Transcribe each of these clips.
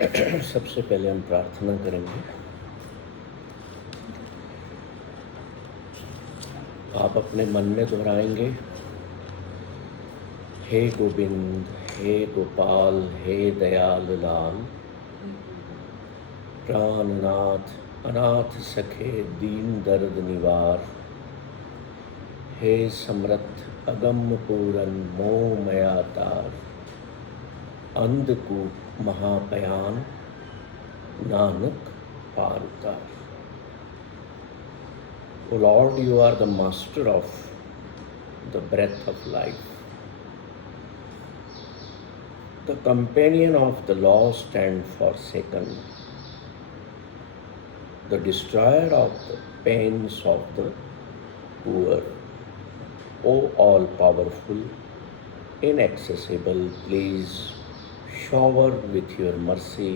सबसे पहले हम प्रार्थना करेंगे। आप अपने मन में दोहराएंगे, हे गोविंद, हे गोपाल, हे दयाल लाल, प्राणनाथ, अनाथ सखे, दीन दर्द निवार, हे समर्थ अगम पूरन मोह मया तार, अंधकूप महापयान, नानक पार उतार। O Lord, you are the master of the breath of life, the companion of the lost and forsaken, the destroyer of the pains of the poor. O all-powerful, inaccessible, please shower with your mercy.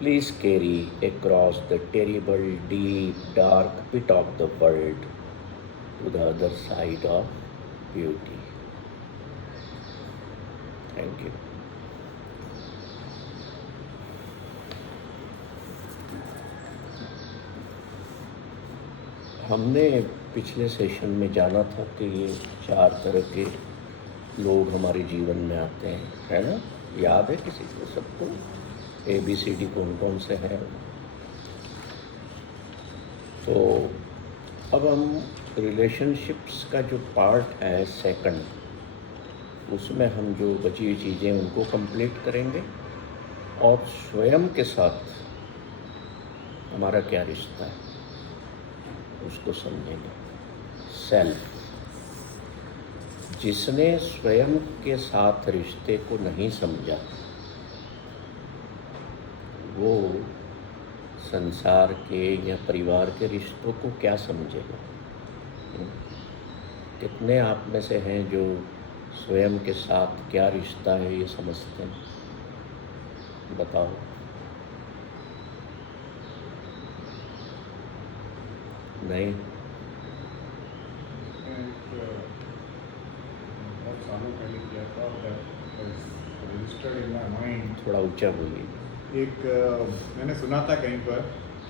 Please carry across the terrible, deep, dark pit of the world to the other side of beauty. Thank you. हमने पिछले session में जाना था कि ये 4 तरह के लोग हमारे जीवन में आते हैं, है ना? याद है किसी को, सबको? ABCD कौन कौन से हैं? तो अब हम रिलेशनशिप्स का जो पार्ट है सेकंड, उसमें हम जो बची हुई चीज़ें उनको कंप्लीट करेंगे और स्वयं के साथ हमारा क्या रिश्ता है उसको समझेंगे। सेल्फ, जिसने स्वयं के साथ रिश्ते को नहीं समझा वो संसार के या परिवार के रिश्तों को क्या समझेगा? कितने आप में से हैं जो स्वयं के साथ क्या रिश्ता है ये समझते हैं? बताओ। नहीं? थोड़ा ऊंचा बोलिए। एक मैंने सुना था कहीं पर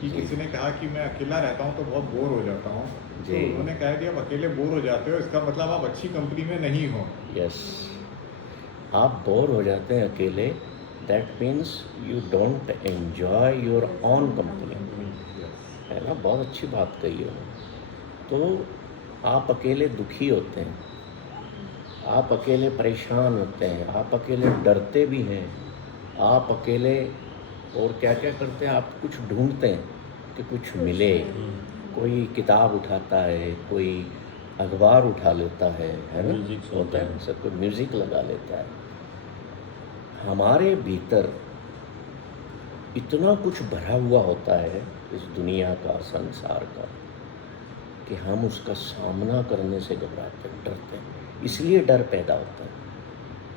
कि किसी ने कहा कि मैं अकेला रहता हूँ तो बहुत बोर हो जाता हूँ, तो उन्होंने कहा कि आप अकेले बोर हो जाते हो, इसका मतलब आप अच्छी कंपनी में नहीं हो। यस, आप बोर हो जाते हैं अकेले, that means you don't enjoy your own company, है ना? बहुत अच्छी बात कही है। तो आप अकेले दुखी होते हैं, आप अकेले परेशान होते हैं, आप अकेले डरते भी हैं, आप अकेले और क्या क्या करते हैं? आप कुछ ढूंढते हैं कि कुछ मिले। कोई किताब उठाता है, कोई अखबार उठा लेता है ना? होता है सब, कोई म्यूज़िक लगा लेता है। हमारे भीतर इतना कुछ भरा हुआ होता है इस दुनिया का, संसार का, कि हम उसका सामना करने से घबराते हैं, डरते हैं। इसलिए डर पैदा होता है।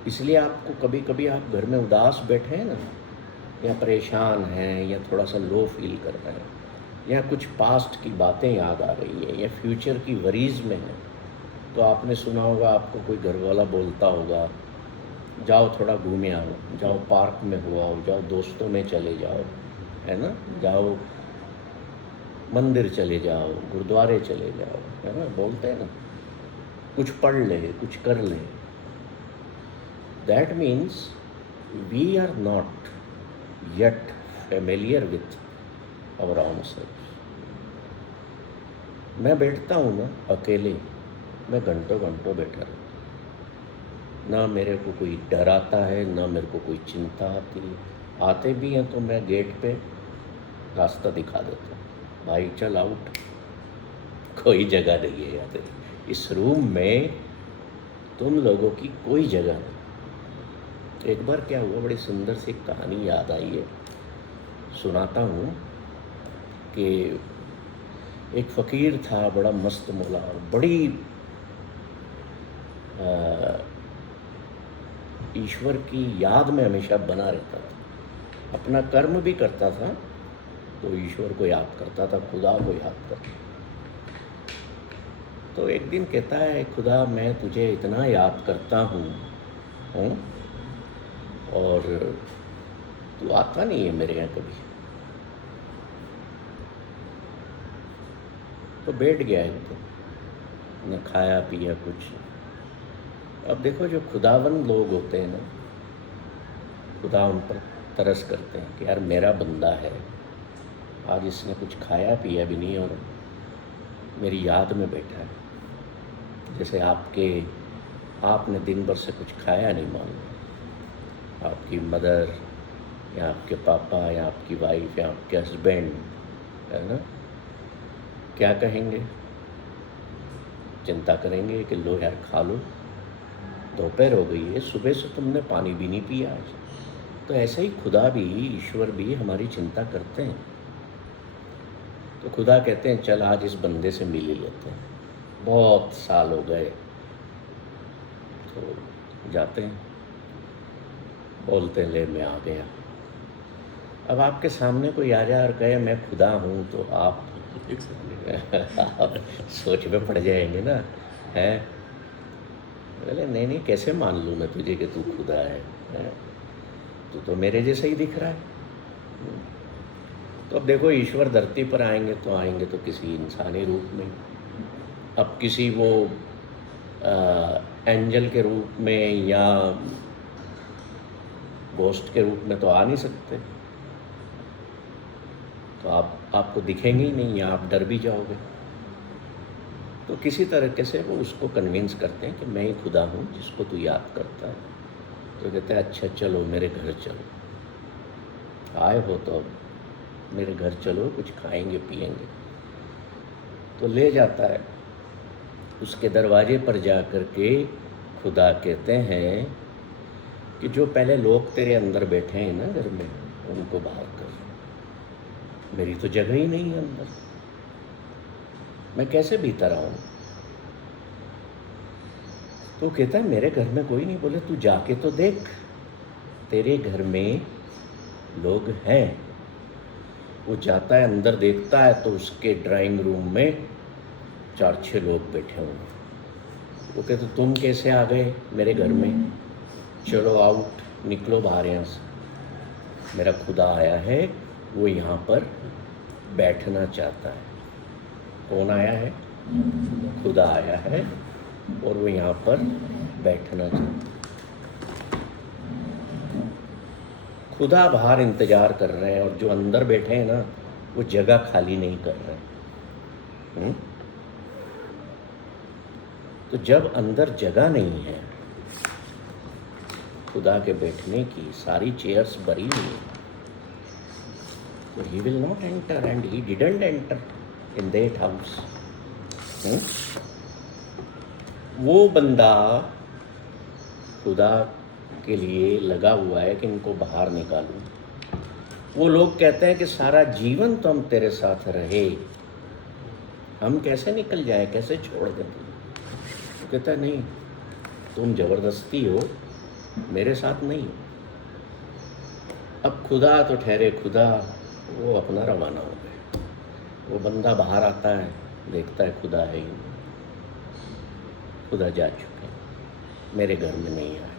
इसलिए आपको कभी कभी आप घर में उदास बैठे हैं ना, या परेशान हैं, या थोड़ा सा लो फील कर रहे हैं, या कुछ पास्ट की बातें याद आ रही है, या फ्यूचर की वरीज में है, तो आपने सुना होगा, आपको कोई घर वाला बोलता होगा, जाओ थोड़ा घूमे आओ, जाओ पार्क में हो आओ, जाओ दोस्तों में चले जाओ, है ना? जाओ मंदिर चले जाओ, गुरुद्वारे चले जाओ, है ना? बोलते हैं ना, कुछ पढ़ ले, कुछ कर ले। That means we are not yet familiar with our own self. मैं बैठता हूँ ना अकेले, मैं घंटों घंटों बैठा रहता हूँ। ना मेरे को कोई डर आता है, ना मेरे को कोई चिंता आती है। आते भी हैं तो मैं गेट पे रास्ता दिखा देता हूँ, भाई चल आउट, कोई जगह नहीं है यहाँ पे, इस रूम में तुम लोगों की कोई जगह नहीं। एक बार क्या हुआ, बड़ी सुंदर सी कहानी याद आई है, सुनाता हूँ। कि एक फ़कीर था, बड़ा मस्त मौला, बड़ी ईश्वर की याद में हमेशा बना रहता था। अपना कर्म भी करता था तो ईश्वर को याद करता था, खुदा को याद करता था। तो एक दिन कहता है, खुदा मैं तुझे इतना याद करता हूँ और तू आता नहीं है मेरे यहाँ कभी। तो बैठ गया है, तो न खाया पिया कुछ। अब देखो जो खुदावन लोग होते हैं ना, खुदा उन पर तरस करते हैं कि यार मेरा बंदा है, आज इसने कुछ खाया पिया भी नहीं और मेरी याद में बैठा है। जैसे आपने दिन भर से कुछ खाया नहीं, मान लो आपकी मदर या आपके पापा या आपकी वाइफ या आपके हस्बैंड, है ना, क्या कहेंगे? चिंता करेंगे कि लो यार खा लो, दोपहर हो गई है, सुबह से तुमने पानी भी नहीं पिया आज। तो ऐसे ही खुदा भी, ईश्वर भी हमारी चिंता करते हैं। तो खुदा कहते हैं चल आज इस बंदे से मिल ही लेते हैं, बहुत साल हो गए। तो जाते हैं, बोलते हैं ले मैं आ गया। अब आपके सामने कोई आ जाए और कहे मैं खुदा हूँ, तो आप आप सोच में पड़ जाएंगे ना, हैं? बोले नहीं नहीं, कैसे मान लूँ मैं तुझे कि तू खुदा है? तू तो मेरे जैसा ही दिख रहा है। तो अब देखो ईश्वर धरती पर आएंगे तो किसी इंसानी रूप में, अब किसी वो एंजल के रूप में या गोस्ट के रूप में तो आ नहीं सकते। तो आपको दिखेंगे ही नहीं या आप डर भी जाओगे। तो किसी तरीके से वो उसको कन्विंस करते हैं कि मैं ही खुदा हूँ जिसको तू याद करता है। तो कहते हैं अच्छा चलो मेरे घर चलो, आए हो तो अब मेरे घर चलो, कुछ खाएंगे पिएंगे। तो ले जाता है, उसके दरवाजे पर जा कर के खुदा कहते हैं कि जो पहले लोग तेरे अंदर बैठे हैं ना घर में, उनको बाहर कर, मेरी तो जगह ही नहीं है अंदर, मैं कैसे भीतर आऊँ? तो कहता है मेरे घर में कोई नहीं। बोले तू जाके तो देख, तेरे घर में लोग हैं। वो जाता है अंदर, देखता है तो उसके ड्राइंग रूम में 4-6 लोग बैठे हुए हैं। वो कहते तुम कैसे आ गए मेरे घर में? चलो आउट, निकलो बाहर यहाँ से। मेरा खुदा आया है, वो यहाँ पर बैठना चाहता है। कौन आया है? खुदा आया है और वो यहाँ पर बैठना चाहता है। खुदा बाहर इंतज़ार कर रहे हैं और जो अंदर बैठे हैं ना, वो जगह खाली नहीं कर रहे हैं। तो जब अंदर जगह नहीं है खुदा के बैठने की, सारी चेयर्स भरी हुई है, तो he will not enter and he didn't enter in that house. वो बंदा खुदा के लिए लगा हुआ है कि इनको बाहर निकालूं। वो लोग कहते हैं कि सारा जीवन तो हम तेरे साथ रहे, हम कैसे निकल जाए, कैसे छोड़ दें? तो कहता है नहीं, तुम ज़बरदस्ती हो, मेरे साथ नहीं हो। अब खुदा तो ठहरे खुदा, वो अपना रवाना हो गए। वो बंदा बाहर आता है, देखता है खुदा है ही नहीं, खुदा जा चुके हैं, मेरे घर में नहीं आए।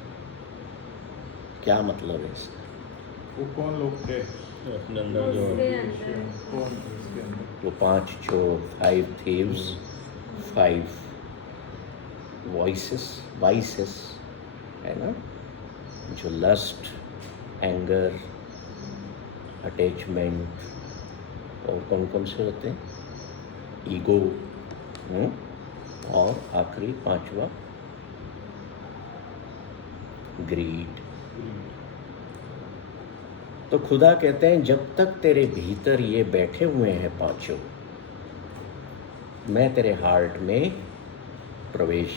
क्या मतलब है इसका? वो कौन लोग थे? अपने अंदर जो कौन थे उसके अंदर? वो 5 चोर, 5 थीव्स, 5 वाइसेस है ना, जो लस्ट, एंगर, अटैचमेंट और कौन से होते हैं? ईगो, और आखिरी 5वां ग्रीड। तो खुदा कहते हैं जब तक तेरे भीतर ये बैठे हुए हैं 5, मैं तेरे हार्ट में प्रवेश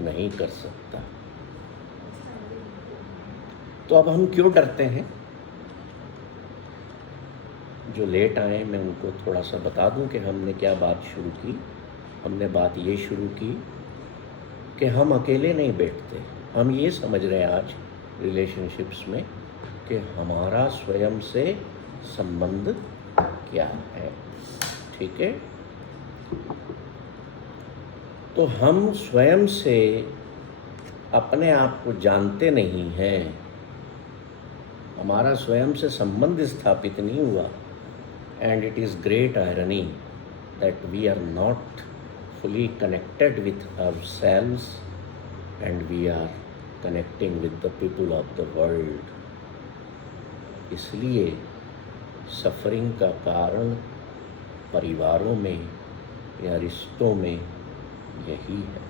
नहीं कर सकता। तो अब हम क्यों डरते हैं? जो लेट आए मैं उनको थोड़ा सा बता दूं कि हमने क्या बात शुरू की। हमने बात ये शुरू की कि हम अकेले नहीं बैठते। हम ये समझ रहे हैं आज रिलेशनशिप्स में कि हमारा स्वयं से संबंध क्या है, ठीक है? तो हम स्वयं से अपने आप को जानते नहीं हैं हमारा स्वयं से संबंध स्थापित नहीं हुआ। And it is great irony that we are not fully connected with ourselves and we are connecting with the people of the world. इसलिए सफरिंग का कारण परिवारों में या रिश्तों में यही है।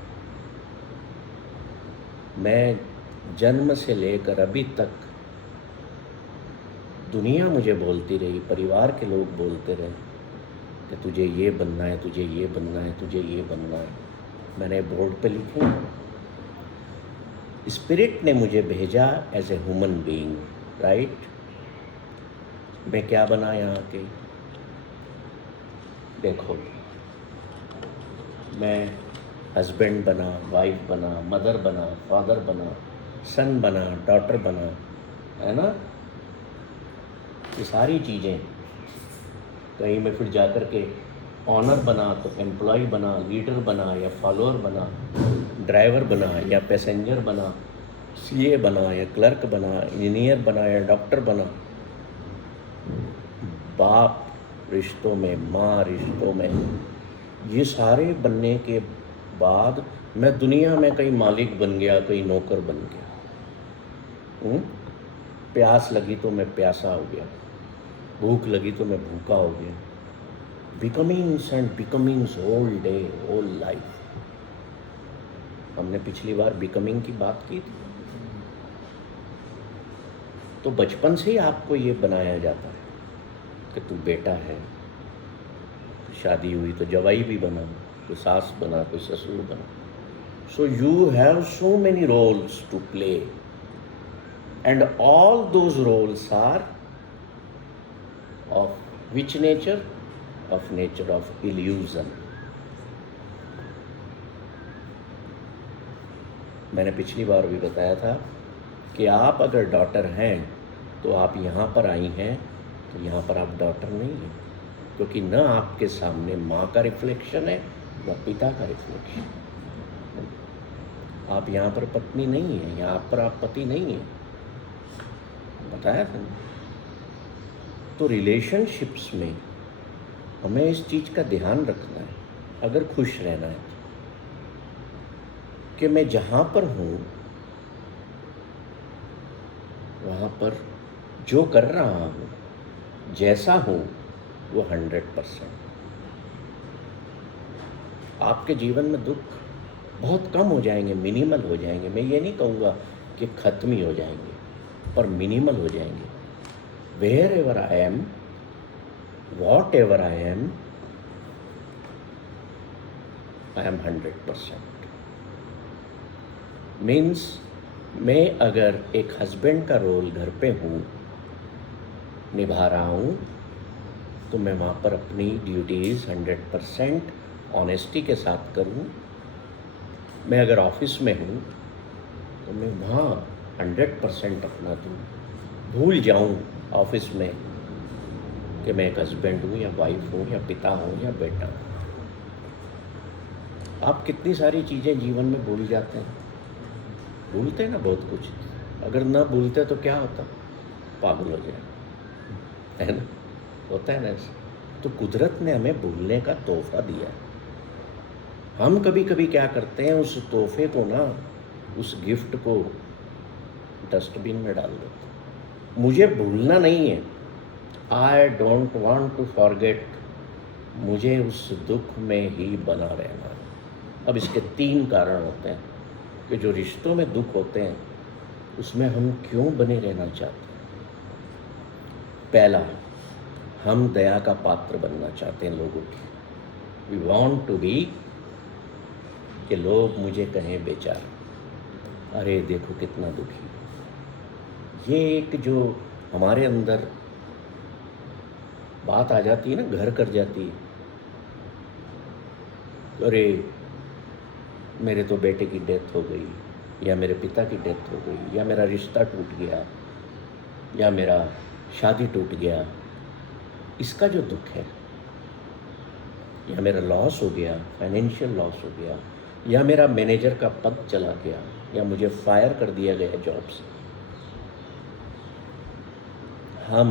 मैं जन्म से लेकर अभी तक दुनिया मुझे बोलती रही, परिवार के लोग बोलते रहे कि तुझे ये बनना है, तुझे ये बनना है, तुझे ये बनना है। मैंने बोर्ड पे लिखी, स्पिरिट ने मुझे भेजा as a human being, right. मैं क्या बना यहाँ के, देखो मैं हस्बैंड बना, वाइफ बना, मदर बना, फादर बना, सन बना, डॉटर बना, है ना। ये सारी चीज़ें, कहीं में फिर जा कर के ऑनर बना तो एम्प्लॉय बना, लीडर बना या फॉलोअर बना, ड्राइवर बना या पैसेंजर बना, सीए बना या क्लर्क बना, इंजीनियर बना या डॉक्टर बना। बाप रिश्तों में, माँ रिश्तों में, ये सारे बनने के बाद मैं दुनिया में कहीं मालिक बन गया, कहीं नौकर बन गया। प्यास लगी तो मैं प्यासा हो गया, भूख लगी तो मैं भूखा हो गया। Becomings and becomings whole day, whole life. हमने पिछली बार बिकमिंग की बात की थी। तो बचपन से ही आपको ये बनाया जाता है कि तू बेटा है, शादी हुई तो जवाई भी बना, कोई सास बना, कोई ससुर बना। So you have so many roles to play and all those roles are of which nature? Of nature of illusion. मैंने पिछली बार भी बताया था कि आप अगर डॉटर हैं तो आप यहाँ पर आई हैं तो यहाँ पर आप डॉटर नहीं हैं, क्योंकि न आपके सामने माँ का रिफ्लेक्शन है न पिता का रिफ्लेक्शन। आप यहाँ पर पत्नी नहीं हैं, यहाँ पर आप पति नहीं हैं, बताया था ना। तो रिलेशनशिप्स में हमें इस चीज़ का ध्यान रखना है, अगर खुश रहना है कि मैं जहाँ पर हूँ वहाँ पर जो कर रहा हूँ, जैसा हूँ, वो 100%। आपके जीवन में दुख बहुत कम हो जाएंगे, मिनिमल हो जाएंगे। मैं ये नहीं कहूँगा कि ख़त्म ही हो जाएंगे, पर मिनिमल हो जाएंगे। Wherever I am, whatever I am 100%। Means मैं अगर एक हस्बैंड का रोल घर पे हूँ, निभा रहा हूँ, तो मैं वहाँ पर अपनी ड्यूटीज़ 100% ऑनेस्टी के साथ करूँ। मैं अगर ऑफिस में हूँ तो मैं वहाँ 100% अपना दूँ, भूल जाऊँ ऑफिस में कि मैं एक हस्बैंड हूँ या वाइफ हूँ या पिता हूँ या बेटा हूँ। आप कितनी सारी चीज़ें जीवन में भूल जाते हैं, भूलते हैं ना बहुत कुछ। अगर ना भूलते तो क्या होता, पागल हो जाए, है ना, होता है ना ऐसा। तो कुदरत ने हमें भूलने का तोहफा दिया है। हम कभी कभी क्या करते हैं, उस तोहफे को ना, उस गिफ्ट को डस्टबिन में डाल देते हैं। मुझे भूलना नहीं है, I don't want to forget, मुझे उस दुख में ही बना रहना है। अब इसके 3 कारण होते हैं कि जो रिश्तों में दुख होते हैं उसमें हम क्यों बने रहना चाहते हैं। पहला, हम दया का पात्र बनना चाहते हैं लोगों की। वी वांट टू बी, कि लोग मुझे कहें बेचारा, अरे देखो कितना दुखी। ये एक जो हमारे अंदर बात आ जाती है ना, घर कर जाती है, अरे मेरे तो बेटे की डेथ हो गई, या मेरे पिता की डेथ हो गई, या मेरा रिश्ता टूट गया, या मेरा शादी टूट गया, इसका जो दुख है, या मेरा लॉस हो गया, फाइनेंशियल लॉस हो गया, या मेरा मैनेजर का पद चला गया, या मुझे फायर कर दिया गया जॉब से। हम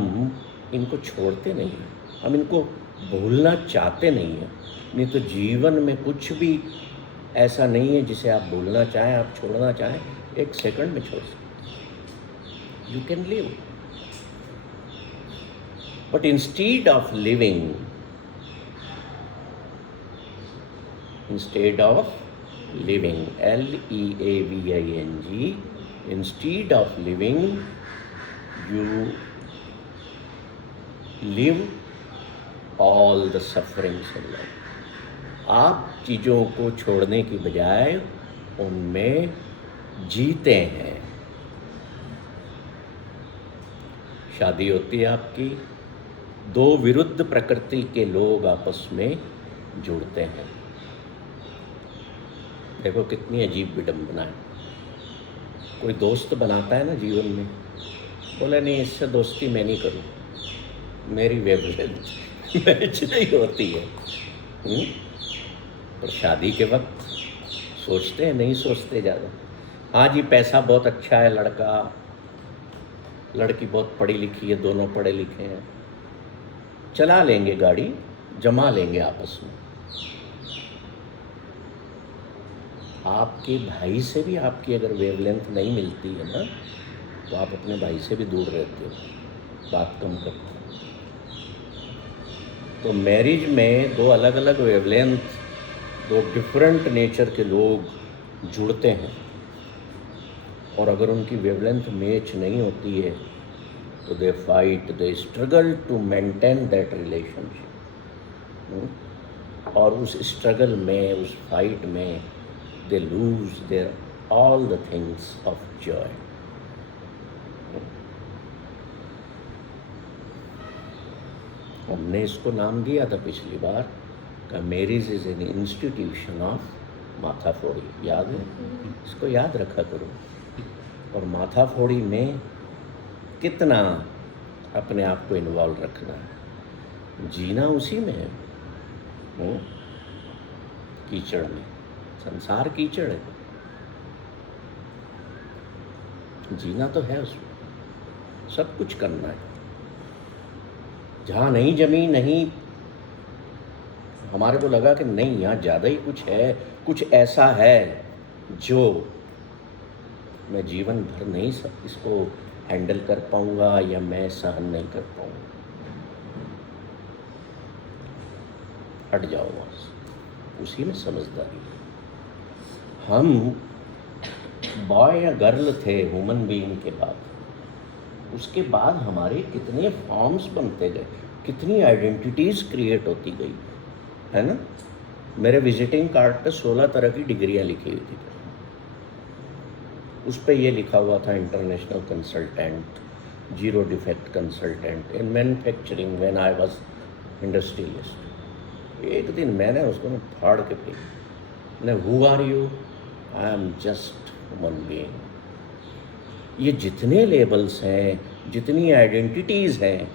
इनको छोड़ते नहीं हैं, हम इनको भूलना चाहते नहीं हैं। नहीं तो जीवन में कुछ भी ऐसा नहीं है जिसे आप भूलना चाहें, आप छोड़ना चाहें, एक सेकंड में छोड़ सकते। You can live, but instead of living, instead of living, LEAVING, instead of living, you live all the sufferings in life. आप चीज़ों को छोड़ने की बजाय उनमें जीते हैं। शादी होती है आपकी, दो विरुद्ध प्रकृति के लोग आपस में जुड़ते हैं। देखो कितनी अजीब विडंबना है। कोई दोस्त बनाता है ना जीवन में, बोले नहीं इससे दोस्ती मैं नहीं करूँ, मेरी वेवलेंथ मैच नहीं होती है। पर शादी के वक्त सोचते हैं, नहीं सोचते ज़्यादा। हाँ जी, पैसा बहुत अच्छा है, लड़की बहुत पढ़ी लिखी है, दोनों पढ़े लिखे हैं, चला लेंगे गाड़ी, जमा लेंगे आपस में। आपके भाई से भी आपकी अगर वेवलेंथ नहीं मिलती है ना, तो आप अपने भाई से भी दूर रहते हो, बात कम करते हो। तो मैरिज में दो अलग अलग वेवलेंथ, दो डिफरेंट नेचर के लोग जुड़ते हैं, और अगर उनकी वेवलेंथ मैच नहीं होती है तो they fight, they struggle to maintain that relationship. और उस स्ट्रगल में, उस फाइट में they lose their all the things of joy. हमने इसको नाम दिया था पिछली बार का marriage is an institution of माथाफोड़ी, याद है? इसको याद रखा करो। और माथाफोड़ी में कितना अपने आप को इन्वॉल्व रखना है, जीना उसी में है। कीचड़ में, संसार कीचड़ है, जीना तो है उसमें, सब कुछ करना है। जहाँ नहीं जमी, नहीं, हमारे को लगा कि नहीं यहाँ ज़्यादा ही कुछ है, कुछ ऐसा है जो मैं जीवन भर नहीं इसको हैंडल कर पाऊंगा या मैं सहन नहीं कर पाऊंगा, हट जाओ वहाँ से। उसी में समझदारी है। हम बॉय या गर्ल थे ह्यूमन बीइंग के बाद, उसके बाद हमारे कितने फॉर्म्स बनते गए, कितनी आइडेंटिटीज़ क्रिएट होती गई, है ना? मेरे विजिटिंग कार्ड पे 16 तरह की डिग्रियां लिखी हुई थी। उस पे ये लिखा हुआ था international consultant, zero defect consultant in manufacturing when I was industrialist. एक दिन मैंने उसको फाड़ के फेंक, who are you? I am just human being. ये जितने लेबल्स हैं, जितनी आइडेंटिटीज़ हैं,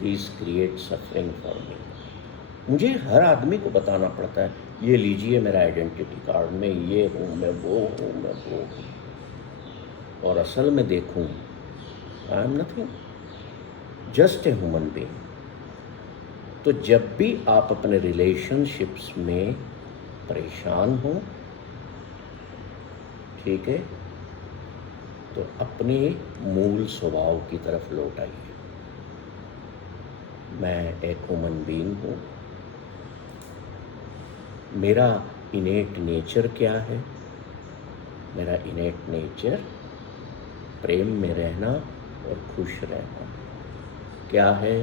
these create suffering for me. मुझे हर आदमी को बताना पड़ता है, ये लीजिए मेरा आइडेंटिटी कार्ड, मैं ये हूँ, मैं वो हूँ, मैं वो हूँ। और असल में देखूँ, I am nothing, just a human being. तो जब भी आप अपने रिलेशनशिप्स में परेशान हो, ठीक है, तो अपने मूल स्वभाव की तरफ लौट आइए। मैं एक ह्यूमन बीइंग हूँ, मेरा इनेट नेचर क्या है? मेरा इनेट नेचर प्रेम में रहना और खुश रहना। क्या है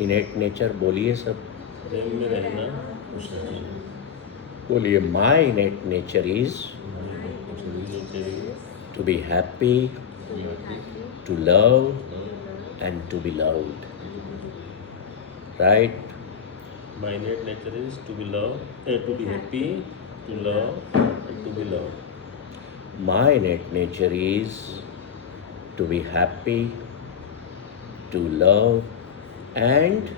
इनेट नेचर? बोलिए सब। प्रेम में रहना, खुश रहना। बोलिए, my innate nature is to be happy, to love and to be loved. Right? My innate nature is to be happy, to love, and to be loved. My innate nature is to be happy, to love and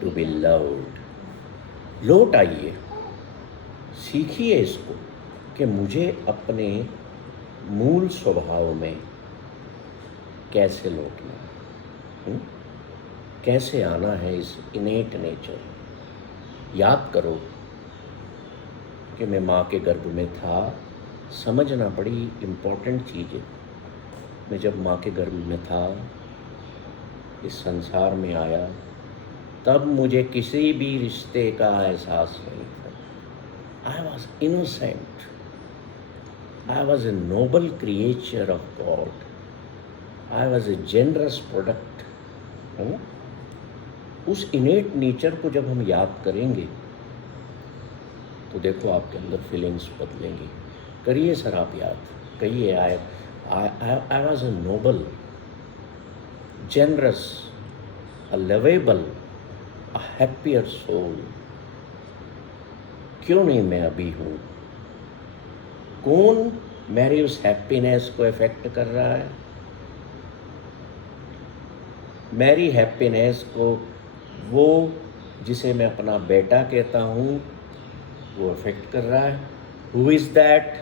to be loved. लौट आइए, सीखिए इसको कि मुझे अपने मूल स्वभाव में कैसे लौटना है। कैसे आना है इस इनेट नेचर। याद करो कि मैं माँ के गर्भ में था, समझना बड़ी इम्पोर्टेंट चीज़ है। मैं जब माँ के गर्भ में था, इस संसार में आया, तब मुझे किसी भी रिश्ते का एहसास नहीं था। I was innocent, I was a Nobel creature of God, I was A generous product. उस इनेट नेचर को जब हम याद करेंगे तो देखो आपके अंदर फीलिंग्स बदलेंगी। करिए सर आप याद, कहिए I was a noble, generous, a lovable, a happier soul. क्यों नहीं मैं अभी हूँ? कौन मेरी उस हैप्पीनेस को इफेक्ट कर रहा है? मेरी हैप्पीनेस को वो जिसे मैं अपना बेटा कहता हूँ वो इफेक्ट कर रहा है। Who is that?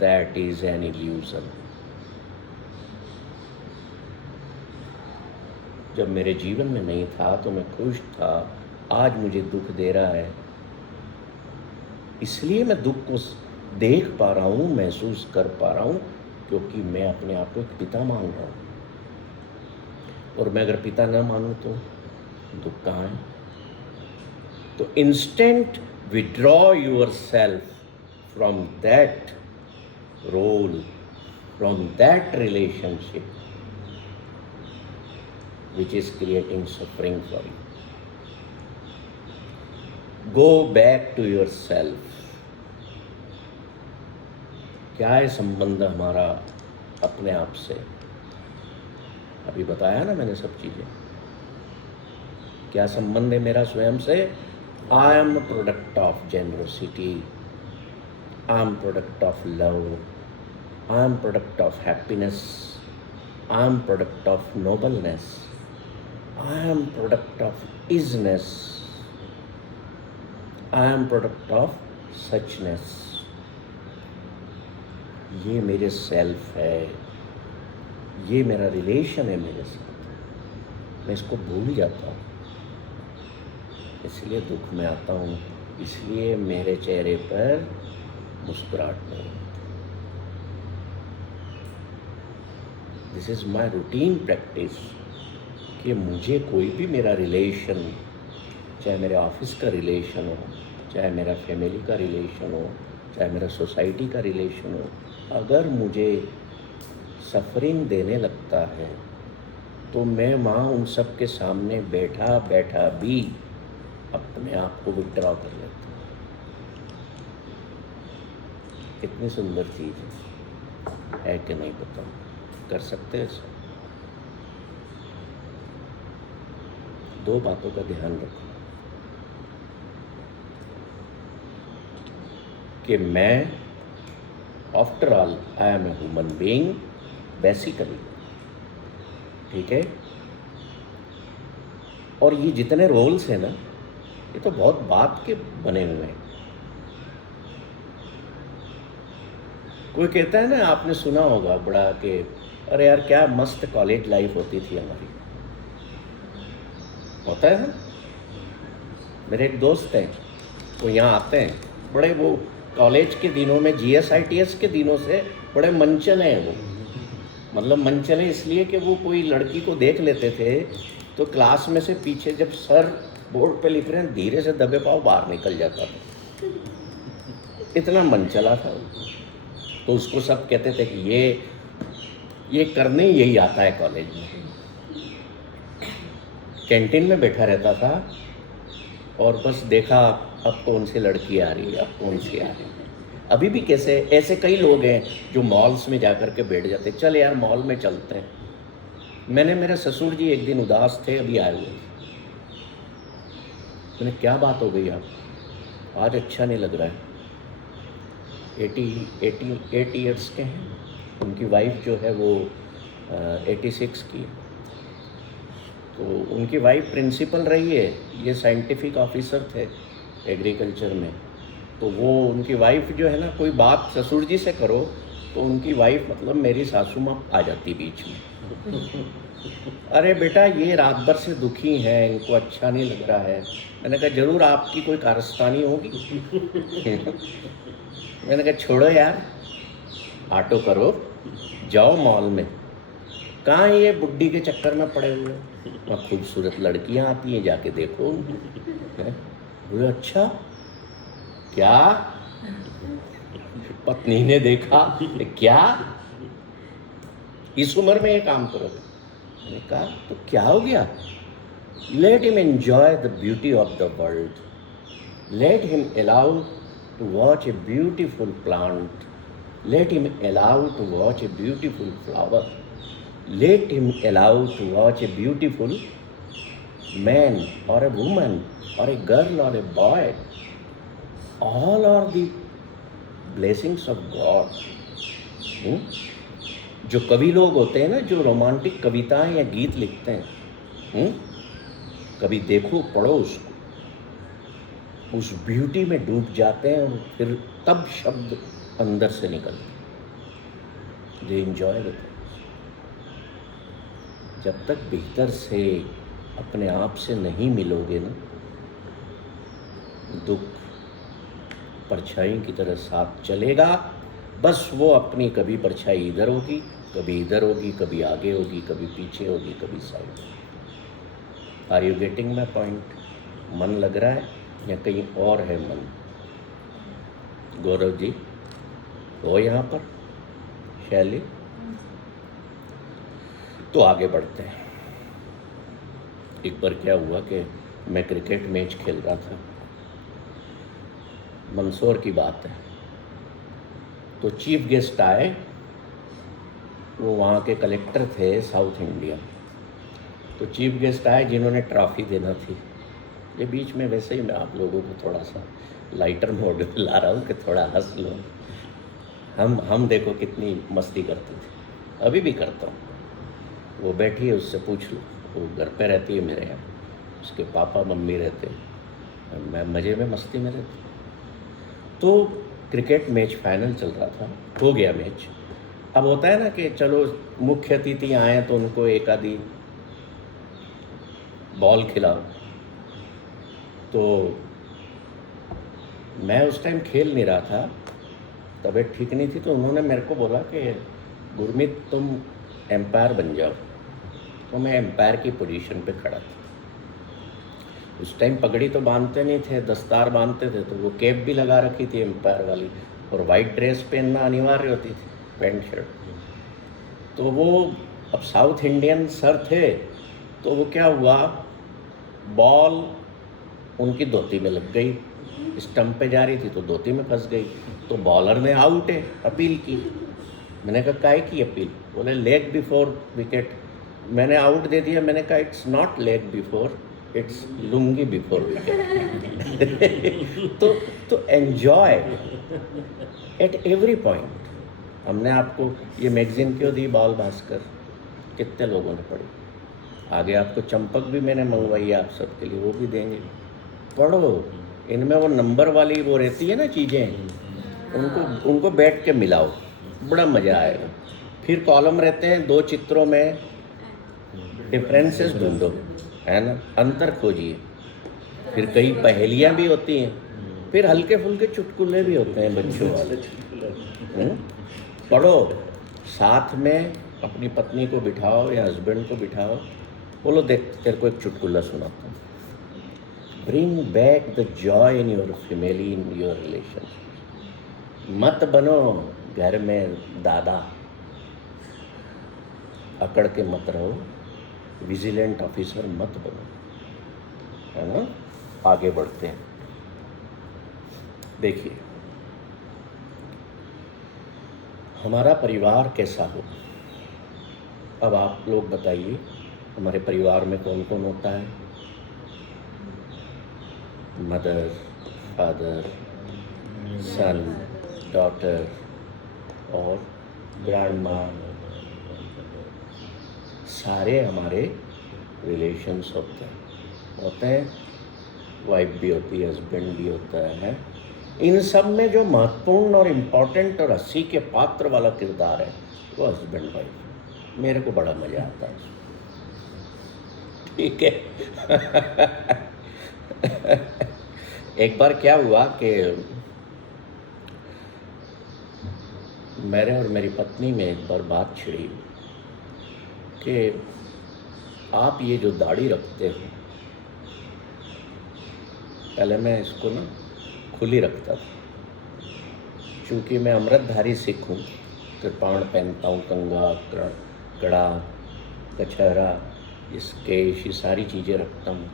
That is an illusion. जब मेरे जीवन में नहीं था तो मैं खुश था, आज मुझे दुख दे रहा है, इसलिए मैं दुख को देख पा रहा हूँ, महसूस कर पा रहा हूँ, क्योंकि मैं अपने आप को एक पिता मान रहा हूँ। और मैं अगर पिता न मानूँ तो दुख कहाँ है? तो instant withdraw yourself from that role, from that relationship which is creating suffering for you. Go back to yourself. क्या है संबंध हमारा अपने आप से? अभी बताया ना मैंने सब चीज़ें। क्या संबंध है मेरा स्वयं से? I am product of generosity, I am product of love, I am product of happiness, I am product of nobleness, I am product of isness, I am product of suchness। ये मेरे सेल्फ है, ये मेरा relation है मेरे साथ। मैं इसको भूल जाता हूँ, इसलिए दुख में आता हूँ, इसलिए मेरे चेहरे पर मुस्कुराहट नहीं। This is my routine practice कि मुझे कोई भी मेरा रिलेशन, चाहे मेरे ऑफिस का रिलेशन हो, चाहे मेरा फैमिली का रिलेशन हो, चाहे मेरा सोसाइटी का रिलेशन हो, अगर मुझे सफरिंग देने लगता है तो मैं वहाँ उन सब के सामने बैठा बैठा भी अपने आप को विड्रॉ कर लेता हूँ। कितनी सुंदर चीज़ है कि नहीं बताऊँ? कर सकते हैं सब। दो बातों का ध्यान रखो कि मैं after all I am a human being basically, ठीक है? और ये जितने रोल्स हैं ना, ये तो बहुत बात के बने हुए हैं। कोई कहता है ना, आपने सुना होगा बड़ा कि अरे यार क्या मस्त कॉलेज लाइफ होती थी हमारी। होता है ना? मेरे एक दोस्त हैं, वो यहाँ आते हैं, बड़े वो कॉलेज के दिनों में GSITS के दिनों से बड़े मनचले हैं वो। मतलब मनचले इसलिए कि वो कोई लड़की को देख लेते थे तो क्लास में से पीछे जब सर बोर्ड पे लिख रहे हैं धीरे से दबे पाँव बाहर निकल जाता था। इतना मनचला था वो। तो उसको सब कहते थे कि ये करने यही आता है कॉलेज में। कैंटीन में बैठा रहता था और बस देखा अब कौन सी लड़की आ रही है, अब कौन सी आ रही है। अभी भी कैसे ऐसे कई लोग हैं जो मॉल्स में जा कर के बैठ जाते, चल यार मॉल में चलते हैं। मेरे ससुर जी एक दिन उदास थे, अभी आए हुए। मैंने क्या बात हो गई आप, आज अच्छा नहीं लग रहा है। 88 ईयर्स के हैं, उनकी वाइफ जो है वो 86 की। तो उनकी वाइफ प्रिंसिपल रही है, ये साइंटिफिक ऑफिसर थे एग्रीकल्चर में। तो वो उनकी वाइफ जो है ना, कोई बात ससुर जी से करो तो उनकी वाइफ मतलब मेरी सासू माँ आ जाती बीच में। अरे बेटा ये रात भर से दुखी हैं, इनको अच्छा नहीं लग रहा है। मैंने कहा जरूर आपकी कोई कारस्तानी होगी। मैंने कहा छोड़ो यार, ऑटो करो, जाओ मॉल में। कहाँ ये बुड्ढी के चक्कर में पड़े हुए हैं? वहाँ खूबसूरत लड़कियाँ आती हैं, जाके देखो उनको। हैं? बोले अच्छा क्या? पत्नी ने देखा, क्या इस उम्र में ये काम करोगे? मैंने कहा तो क्या हो गया? Let him enjoy the beauty of the world, let him allow to watch a beautiful plant, let him allow to watch a beautiful flower, let him allow to watch a beautiful man or a woman or a girl or a boy. All are the blessings of God. जो कवि लोग होते हैं ना, जो romantic कविताएं या गीत लिखते हैं, कभी देखो पढ़ो उसको, उस ब्यूटी में डूब जाते हैं और फिर तब शब्द अंदर से निकलते। They enjoy it. जब तक भीतर से अपने आप से नहीं मिलोगे ना, दुख परछाई की तरह साथ चलेगा। बस वो अपनी कभी परछाई इधर होगी, कभी इधर होगी, कभी आगे होगी, कभी पीछे होगी, कभी side. Are you getting my point? मन लग रहा है या कहीं और है मन? गौरव जी हो यहाँ पर, शैली? तो आगे बढ़ते हैं। एक बार क्या हुआ कि मैं क्रिकेट मैच खेल रहा था, मंदसौर की बात है। तो चीफ गेस्ट आए, वो वहाँ के कलेक्टर थे साउथ इंडिया। तो चीफ गेस्ट आए जिन्होंने ट्रॉफी देना थी। ये बीच में वैसे ही मैं आप लोगों को थोड़ा सा लाइटर मोड में ला रहा हूँ कि थोड़ा हंस लो। हम देखो कितनी मस्ती करते थे, अभी भी करता हूँ। वो बैठी है, उससे पूछ लो, वो घर पे रहती है मेरे यहाँ, उसके पापा मम्मी रहते हैं, मैं मज़े में मस्ती में रहती। तो क्रिकेट मैच फाइनल चल रहा था, हो गया मैच। अब होता है ना कि चलो मुख्य अतिथि आए तो उनको एक आधी बॉल खिलाओ। तो मैं उस टाइम खेल नहीं रहा था, तबीयत ठीक नहीं थी। तो उन्होंने मेरे को बोला कि गुरमीत तुम एम्पायर बन जाओ। तो मैं एम्पायर की पोजीशन पे खड़ा था। उस टाइम पगड़ी तो बांधते नहीं थे, दस्तार बांधते थे। तो वो कैप भी लगा रखी थी एम्पायर वाली, और वाइट ड्रेस पहनना अनिवार्य होती थी, पैंट शर्ट। तो वो अब साउथ इंडियन सर थे, तो वो क्या हुआ, बॉल उनकी धोती में लग गई, स्टंप पे जा रही थी तो धोती में फंस गई। तो बॉलर ने आउट है अपील की। मैंने कहा काहे की अपील? बोले लेग बिफोर विकेट। मैंने आउट दे दिया। मैंने कहा it's not leg before, it's lungi before wicket. तो एंजॉय एट एवरी पॉइंट। हमने आपको ये मैगजीन क्यों दी, बाल भास्कर, कितने लोगों ने पढ़ी। आगे आपको चंपक भी मैंने मंगवाई है आप सबके लिए, वो भी देंगे, पढ़ो। इनमें वो नंबर वाली वो रहती है ना चीज़ें, उनको बैठ के मिलाओ, बड़ा मज़ा आएगा। फिर कॉलम रहते हैं, 2 चित्रों में डिफरेंसेस ढूंढो, है ना, अंतर खोजिए। फिर कई पहेलियाँ भी होती हैं, फिर हल्के फुल्के चुटकुले भी होते हैं बच्चों वाले। पढ़ो, साथ में अपनी पत्नी को बिठाओ या हस्बैंड को बिठाओ, बोलो देख तेरे को एक चुटकुला सुनाता हूँ। Bring back the joy in your family, in your relation. मत बनो घर में दादा, अकड़ के मत रहो, विजिलेंट ऑफिसर मत बनो, है ना। आगे बढ़ते हैं। देखिए हमारा परिवार कैसा हो। अब आप लोग बताइए हमारे परिवार में कौन कौन होता है? मदर, फादर, सन, डॉटर और ग्रैंडमा, सारे हमारे रिलेशंस होते हैं। वाइफ भी होती है, हस्बैंड भी होता है, इन सब में जो महत्वपूर्ण और इम्पोर्टेंट और हंसी के पात्र वाला किरदार है वो हस्बैंड वाइफ। मेरे को बड़ा मज़ा आता है उसमें। ठीक है। एक बार क्या हुआ कि मेरे और मेरी पत्नी में एक बार बात छिड़ी कि आप ये जो दाढ़ी रखते हो, पहले मैं इसको ना खुली रखता था, क्योंकि मैं अमृतधारी सिख हूँ, कृपाण पहनता हूँ, कंगा, कड़ा, कछहरा, इस केश, ये सारी चीज़ें रखता हूँ।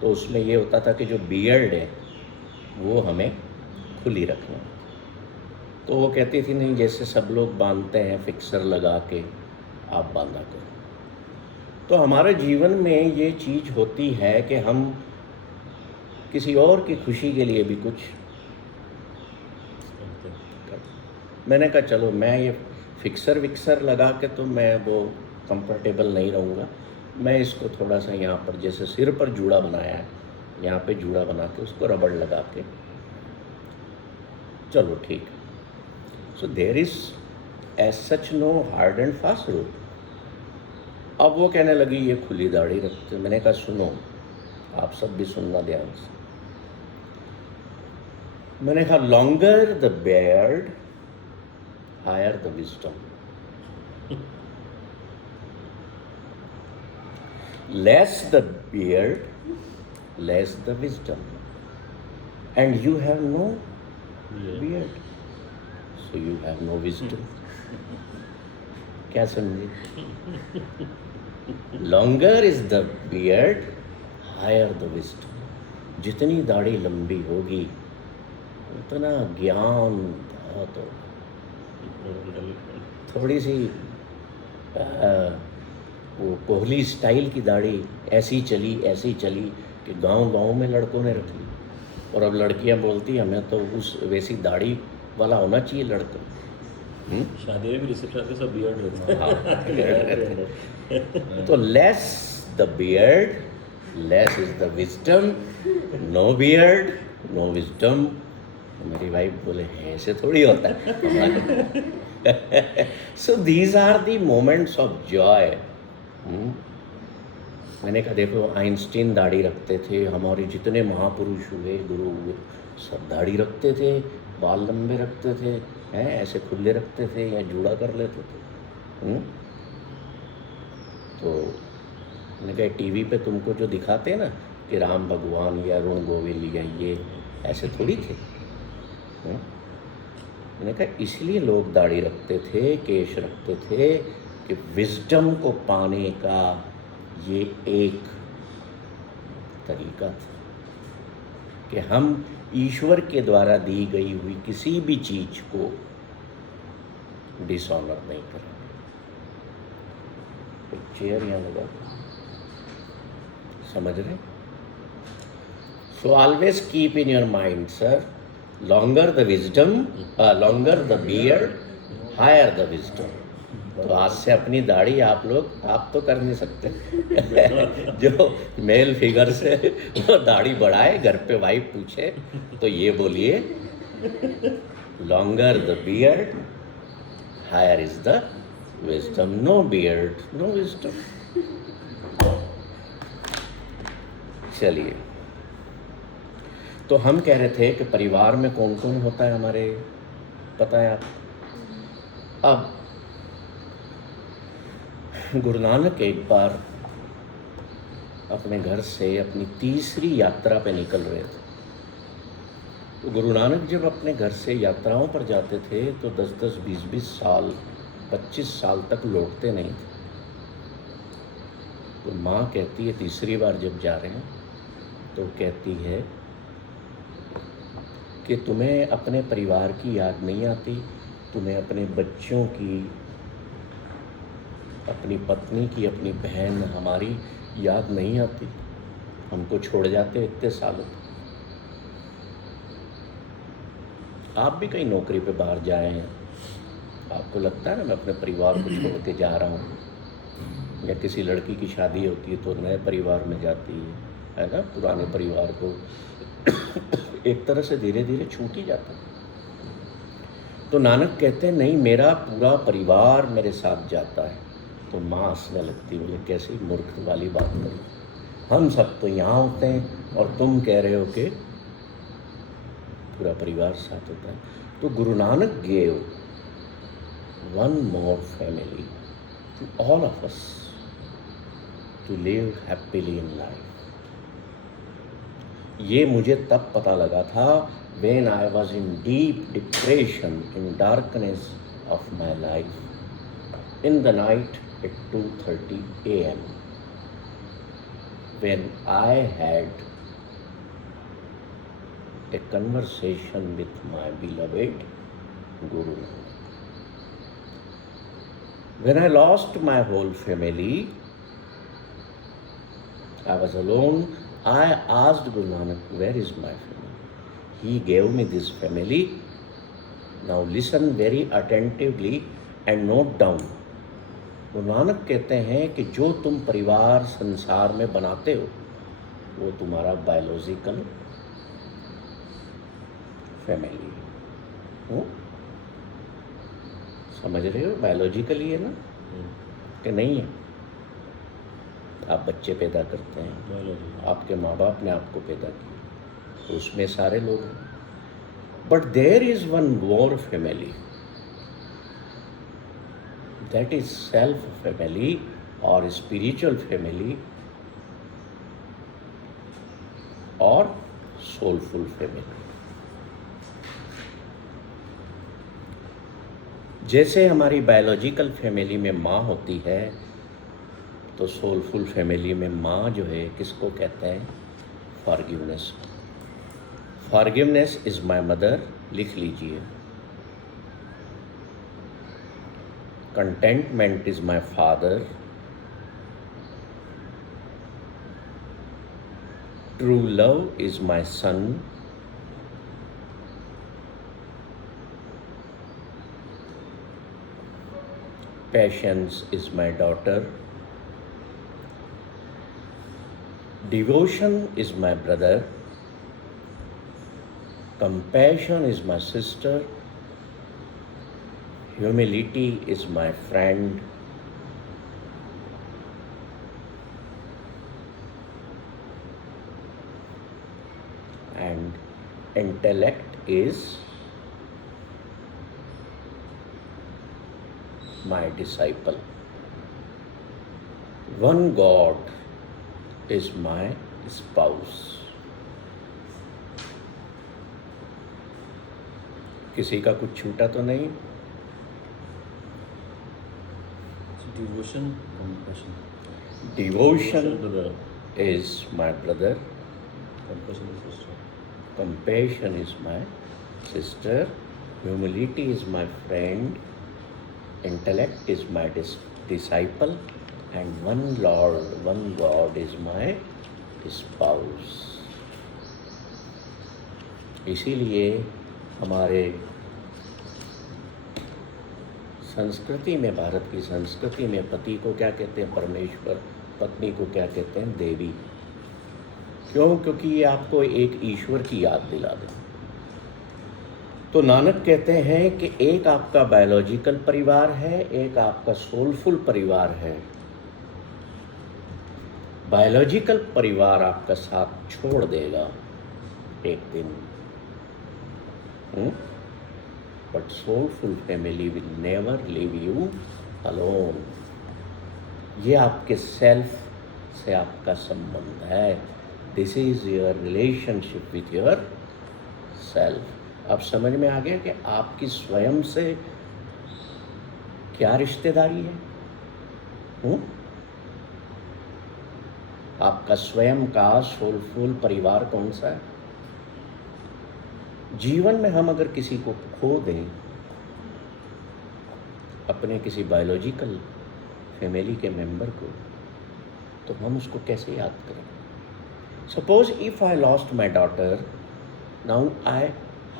तो उसमें ये होता था कि जो बियर्ड है वो हमें खुली रखना। तो वो कहती थी नहीं, जैसे सब लोग बांधते हैं फिक्सर लगा के, आप बांधा करो। तो हमारे जीवन में ये चीज़ होती है कि हम किसी और की खुशी के लिए भी कुछ मैंने कहा चलो मैं ये फिक्सर विक्सर लगा के तो मैं वो कंफर्टेबल नहीं रहूँगा, मैं इसको थोड़ा सा यहाँ पर जैसे सिर पर जूड़ा बनाया है, यहाँ पे जूड़ा बना के उसको रबड़ लगा के, चलो ठीक। So there is as such no hard and fast rule. अब वो कहने लगी ये खुली दाढ़ी रखते। मैंने कहा सुनो, आप सब भी सुनना ध्यान से। मैंने कहा longer the beard higher the wisdom, less the beard, less the wisdom, and you have no beard, so you have no wisdom. क्या समझे? Longer is the beard, higher the wisdom. जितनी दाढ़ी लंबी होगी उतना ज्ञान बहुत होगा। थोड़ी सी वो कोहली स्टाइल की दाढ़ी ऐसी चली कि गांव में लड़कों ने रख ली, और अब लड़कियां बोलती हमें तो उस वैसी दाढ़ी वाला होना चाहिए लड़का। शादी में भी रिसेप्शन पे सब बियर्ड रहता है। तो less the beard less is the wisdom, no beard no wisdom. मेरी वाइफ बोले ऐसे थोड़ी होता है। So these are the moments of joy. मैंने कहा देखो आइंस्टीन दाढ़ी रखते थे, हमारे जितने महापुरुष हुए, गुरु हुए, सब दाढ़ी रखते थे, बाल लंबे रखते थे, हैं ऐसे खुले रखते थे या जूड़ा कर लेते थे। तो मैंने कहा टीवी पे तुमको जो दिखाते हैं ना कि राम भगवान या अरुण गोविल या ये ऐसे थोड़ी थे। मैंने कहा इसलिए लोग दाढ़ी रखते थे, केश रखते थे कि विजडम को पाने का ये एक तरीका था कि हम ईश्वर के द्वारा दी गई हुई किसी भी चीज को डिसऑनर नहीं करेंगे। एक चेयर यहाँ लगा, समझ रहे? So always keep in your mind sir, longer the wisdom, longer the beard, higher the wisdom. तो आज से अपनी दाढ़ी आप तो कर नहीं सकते। जो मेल फिगर से वो दाढ़ी बढ़ाए, घर पे वाइफ पूछे तो ये बोलिए longer the beard, higher is the wisdom. No beard, no wisdom. चलिए, तो हम कह रहे थे कि परिवार में कौन कौन होता है हमारे, पता है आप? अब गुरु नानक एक बार अपने घर से अपनी तीसरी यात्रा पे निकल रहे थे। तो गुरु नानक जब अपने घर से यात्राओं पर जाते थे तो 10-10, 20-20 साल, 25 साल तक लौटते नहीं थे। तो माँ कहती है तीसरी बार जब जा रहे हैं तो कहती है कि तुम्हें अपने परिवार की याद नहीं आती, तुम्हें अपने बच्चों की, अपनी पत्नी की, अपनी बहन हमारी याद नहीं आती, हमको छोड़ जाते इतने सालों। आप भी कहीं नौकरी पे बाहर जाए हैं, आपको लगता है ना मैं अपने परिवार को छोड़ के जा रहा हूँ, या किसी लड़की की शादी होती है तो नए परिवार में जाती है ना, पुराने परिवार को एक तरह से धीरे धीरे छूट ही जाता है। तो नानक कहते हैं नहीं, मेरा पूरा परिवार मेरे साथ जाता है। तो माँ हंसने लगती, बोले कैसी मूर्ख वाली बात करी, हम सब तो यहाँ होते हैं और तुम कह रहे हो कि पूरा परिवार साथ होता है। तो Guru Nanak gave one more family to all of us to live happily in life. ये मुझे तब पता लगा था when I was in deep depression, in darkness of my life, in the night at 2:30 a.m. when I had a conversation with my beloved Guru. When I lost my whole family, I was alone. I asked Guru Nanak, where is my family? He gave me this family. Now listen very attentively and note down. Guru Nanak कहते हैं कि जो तुम परिवार संसार में बनाते हो वो तुम्हारा बायोलॉजिकल फैमिली है। समझ रहे हो? बायोलॉजिकली है ना कि नहीं है? आप बच्चे पैदा करते हैं, आपके माँ बाप ने आपको पैदा किया, तो उसमें सारे लोग हैं। But there is one more family, that is self family और स्पिरिचुअल फैमिली और सोलफुल फैमिली। जैसे हमारी बायोलॉजिकल फैमिली में माँ होती है, तो सोलफुल फैमिली में माँ जो है किसको कहते हैं? Forgiveness. Forgiveness is my mother, लिख लीजिए। Contentment is my father. True love is my son. Patience is my daughter. Devotion is my brother, compassion is my sister, humility is my friend, and intellect is my disciple. One God is my spouse. किसी का कुछ छूटा तो नहीं? Devotion, compassion. Devotion brother. is my brother. Compassion is sister. Compassion is my sister. Humility is my friend. Intellect is my disciple. And one Lord, one God is my spouse. इसीलिए हमारे संस्कृति में, भारत की संस्कृति में पति को क्या कहते हैं? परमेश्वर। पत्नी को क्या कहते हैं? देवी। क्यों? क्योंकि ये आपको एक ईश्वर की याद दिला दे। तो नानक कहते हैं कि एक आपका बायोलॉजिकल परिवार है, एक आपका सोलफुल परिवार है। बायोलॉजिकल परिवार आपका साथ छोड़ देगा एक दिन, but soulful family will never leave you alone. ये आपके सेल्फ से आपका संबंध है। This is your relationship with your self. अब समझ में आ गया कि आपकी स्वयं से क्या रिश्तेदारी है? आपका स्वयं का सोलफुल परिवार कौन सा है? जीवन में हम अगर किसी को खो दें, अपने किसी बायोलॉजिकल फैमिली के मेंबर को, तो हम उसको कैसे याद करें? Suppose if I lost my daughter, now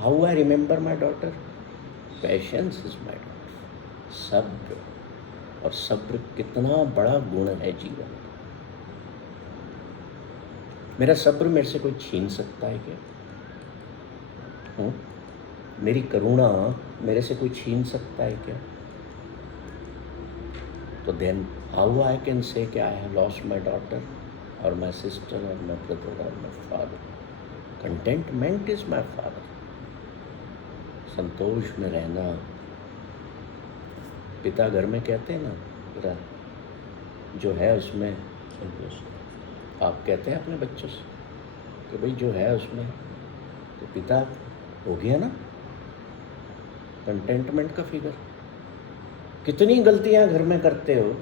how I remember my daughter? Patience is my daughter. सब्र, और सब्र कितना बड़ा गुण है जीवन। मेरा सब्र मेरे से कोई छीन सकता है क्या? हूँ? मेरी करुणा मेरे से कोई छीन सकता है क्या? तो then how I can say कि I have lost my daughter और माई सिस्टर और माई ब्रदर और my father? Contentment is my father. संतोष में रहना। पिता घर में कहते हैं ना, बेटा जो है उसमें संतोष। आप कहते हैं अपने बच्चों से कि भाई जो है उसमें, तो पिता हो गया ना कंटेंटमेंट का फिगर। कितनी गलतियां घर में करते हो,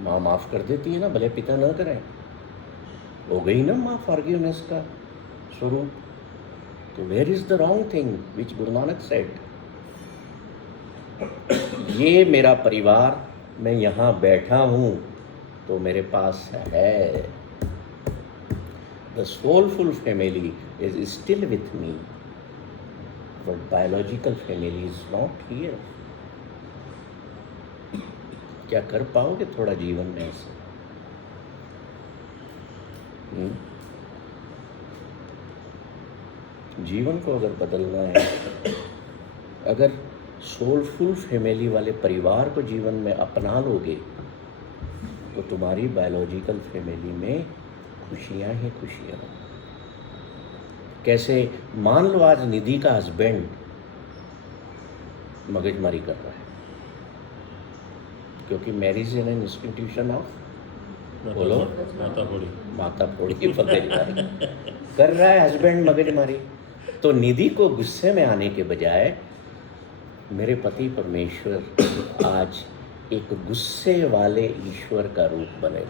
माँ माफ़ कर देती है ना, भले पिता न करें, हो गई ना माँ फॉरगिवनेस का स्वरूप। तो where is the wrong thing which Guru Nanak said? ये मेरा परिवार, मैं यहाँ बैठा हूँ तो मेरे पास है। The soulful family is still with me, but biological family is not here. क्या कर पाओगे थोड़ा जीवन में ऐसे? जीवन को अगर बदलना है, अगर सोलफुल फैमिली वाले परिवार को जीवन में अपना लोगे तो तुम्हारी बायोलॉजिकल फैमिली में खुशियां ही खुशियां। कैसे? मान लो आज निधि का हस्बैंड मगजमारी कर रहा है, क्योंकि marriage in an institution of, बोलो, माता फोड़ी मगजमारी कर रहा है हस्बैंड मगजमारी। तो निधि को गुस्से में आने के बजाय मेरे पति परमेश्वर आज एक गुस्से वाले ईश्वर का रूप बने,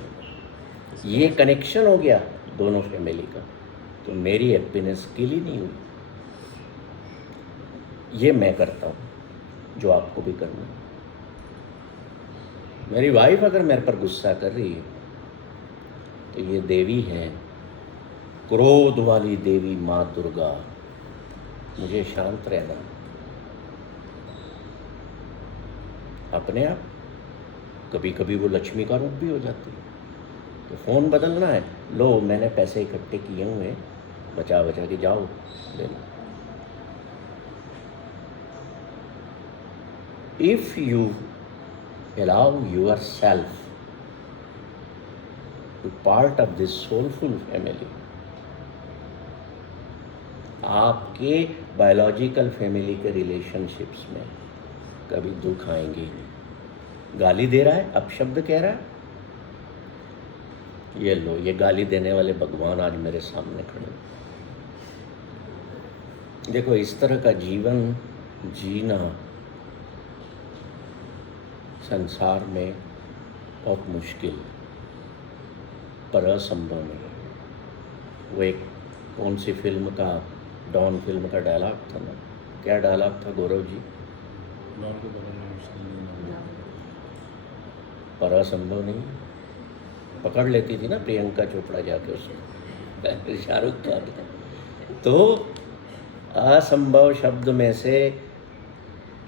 ये कनेक्शन हो गया दोनों फैमिली का, तो मेरी हैप्पीनेस किल ही नहीं हुई। ये मैं करता हूँ जो आपको भी करना है। मेरी वाइफ अगर मेरे पर गुस्सा कर रही है तो ये देवी है, क्रोध वाली देवी माँ दुर्गा, मुझे शांत रहना। अपने आप कभी कभी वो लक्ष्मी का रूप भी हो जाती है। तो फ़ोन बदलना है, लो मैंने पैसे इकट्ठे किए हुए, बचा बचा के जाओ ले लो। If you allow yourself to part of this soulful family, आपके बायोलॉजिकल फैमिली के रिलेशनशिप्स में कभी दुख आएंगे नहीं। गाली दे रहा है, अपशब्द कह रहा है, ये लो, ये गाली देने वाले भगवान आज मेरे सामने खड़े। देखो इस तरह का जीवन जीना संसार में बहुत मुश्किल पर असंभव नहीं। वो एक कौन सी फिल्म का, डॉन फिल्म का डायलॉग था ना, क्या डायलॉग था गौरव जी? पर असंभव नहीं, पकड़ लेती थी ना प्रियंका चोपड़ा जाके उसको, शाहरुख खान। तो असंभव शब्द में से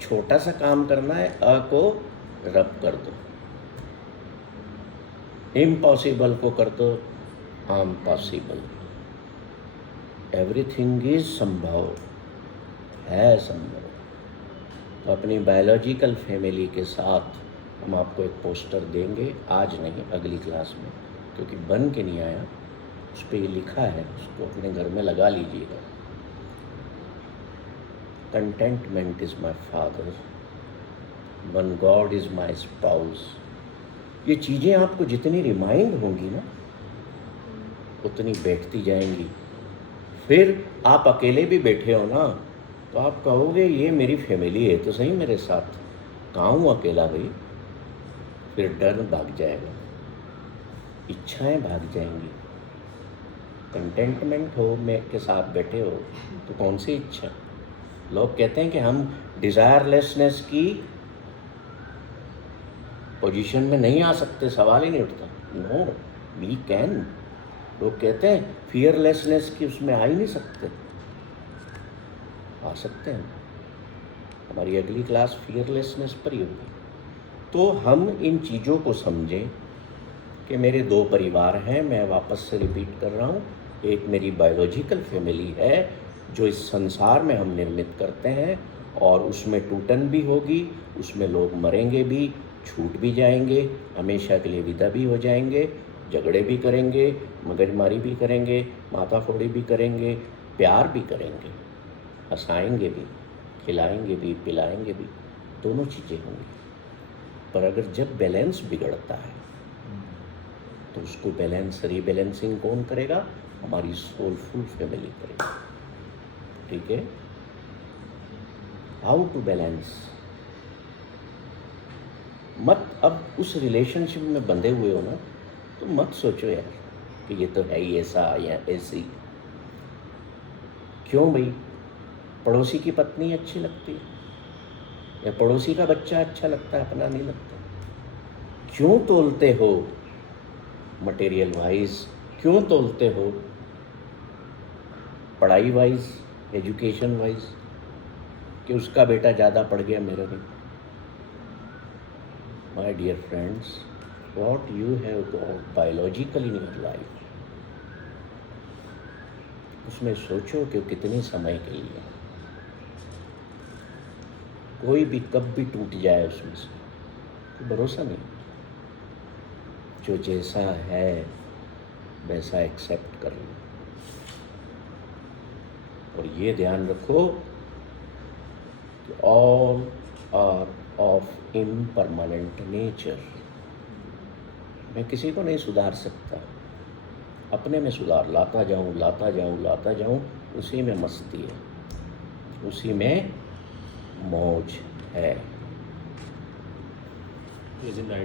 छोटा सा काम करना है, अ को रब कर दो, इम्पॉसिबल को कर दो आम पॉसिबल। एवरीथिंग इज संभव है, संभव। तो अपनी बायोलॉजिकल फैमिली के साथ हम आपको एक पोस्टर देंगे, आज नहीं अगली क्लास में, क्योंकि बन के नहीं आया, उस पर ये लिखा है, उसको अपने घर में लगा लीजिएगा। Contentment is my father, one God is my spouse. ये चीज़ें आपको जितनी रिमाइंड होंगी ना उतनी बैठती जाएंगी। फिर आप अकेले भी बैठे हो ना तो आप कहोगे ये मेरी फैमिली है तो सही मेरे साथ, कहाँ हूँ अकेला भाई। फिर डर भाग जाएगा, इच्छाएं भाग जाएंगी। कंटेंटमेंट हो में के साथ बैठे हो तो कौन सी इच्छा? लोग कहते हैं कि हम डिज़ायरलेसनेस की पोजीशन में नहीं आ सकते, सवाल ही नहीं उठता। No, we can. लोग कहते हैं फियरलेसनेस की उसमें आ ही नहीं सकते, आ सकते हैं। हमारी अगली क्लास फियरलेसनेस पर ही होगी। तो हम इन चीज़ों को समझें कि मेरे दो परिवार हैं, मैं वापस से रिपीट कर रहा हूँ। एक मेरी बायोलॉजिकल फैमिली है जो इस संसार में हम निर्मित करते हैं, और उसमें टूटन भी होगी, उसमें लोग मरेंगे भी, छूट भी जाएंगे, हमेशा के लिए विदा भी हो जाएंगे, झगड़े भी करेंगे, मगजमारी भी करेंगे, माताफोड़ी भी करेंगे, प्यार भी करेंगे, हंसाएंगे भी, खिलाएंगे भी, पिलाएंगे भी, दोनों चीज़ें होंगी। पर अगर जब बैलेंस बिगड़ता है तो उसको रीबैलेंसिंग कौन करेगा? हमारी सोलफुल फैमिली करेगी। ठीक है? How to balance? मत अब उस रिलेशनशिप में बंधे हुए हो ना, तो मत सोचो यार कि ये तो है ही ऐसा या ऐसी। क्यों भाई? पड़ोसी की पत्नी अच्छी लगती है या पड़ोसी का बच्चा अच्छा लगता है, अपना नहीं लगता? क्यों तोलते हो मटेरियल वाइज? क्यों तोलते हो पढ़ाई वाइज, एजुकेशन वाइज, कि उसका बेटा ज़्यादा पढ़ गया, मेरा नहीं? My dear friends, what you have got biological in your life, उसमें सोचो कि कितने समय के लिए। कोई भी कब भी टूट जाए उसमें से, कोई भरोसा नहीं। जो जैसा है वैसा एक्सेप्ट कर लो, और ये ध्यान रखो कि all are of impermanent nature. मैं किसी को नहीं सुधार सकता, अपने में सुधार लाता जाऊं, लाता जाऊं, लाता जाऊं, उसी में मस्ती है, उसी में मौज है। Is in